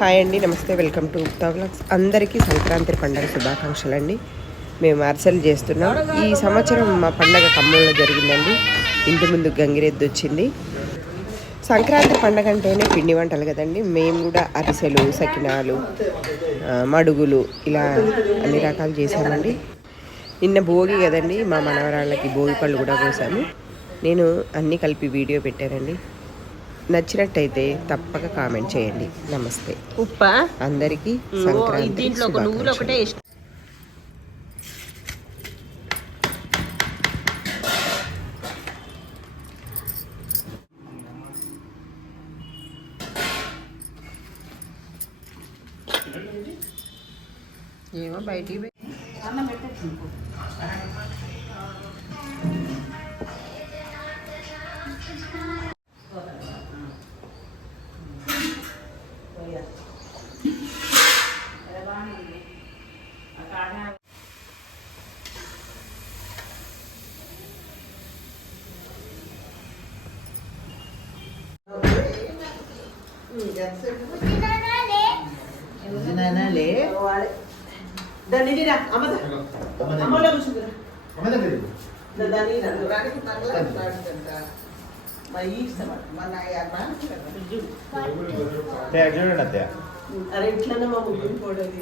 Hi అండి, నమస్తే, welcome to Gupta vlogs. అందరికీ సంక్రాంతి పండుగ శుభాకాంక్షలు అండి. మేము అరిసెలు చేస్తున్నాం. ఈ సంవత్సరం మా పండగ ఖమ్మంలో జరిగిందండి. ఇంటి ముందు గంగిరెద్దు వచ్చింది. సంక్రాంతి పండగ అంటేనే పిండి వంటలు కదండి. మేము కూడా అరిసెలు, సకినాలు, మడుగులు ఇలా అన్ని రకాలు చేసామండి. నిన్న భోగి కదండి, మా మనవరాళ్ళకి భోగి పళ్ళు కూడా పోసాము. నేను అన్నీ కలిపి వీడియో పెట్టానండి. నచ్చినట్టయితే తప్పక కామెంట్ చేయండి. నమస్తే. ఉప్పా అందరికీ సంక్రాంతి దీంట్లో ఒక నువ్వులు ఒకటే ఇష్టం. ఏమో బయటికి అరే ఇట్లనే మా ముగ్గురు పోడది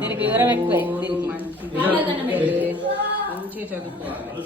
దీనికి వివరం ఎక్కువ. మంచిగా చదువుకోవాలి.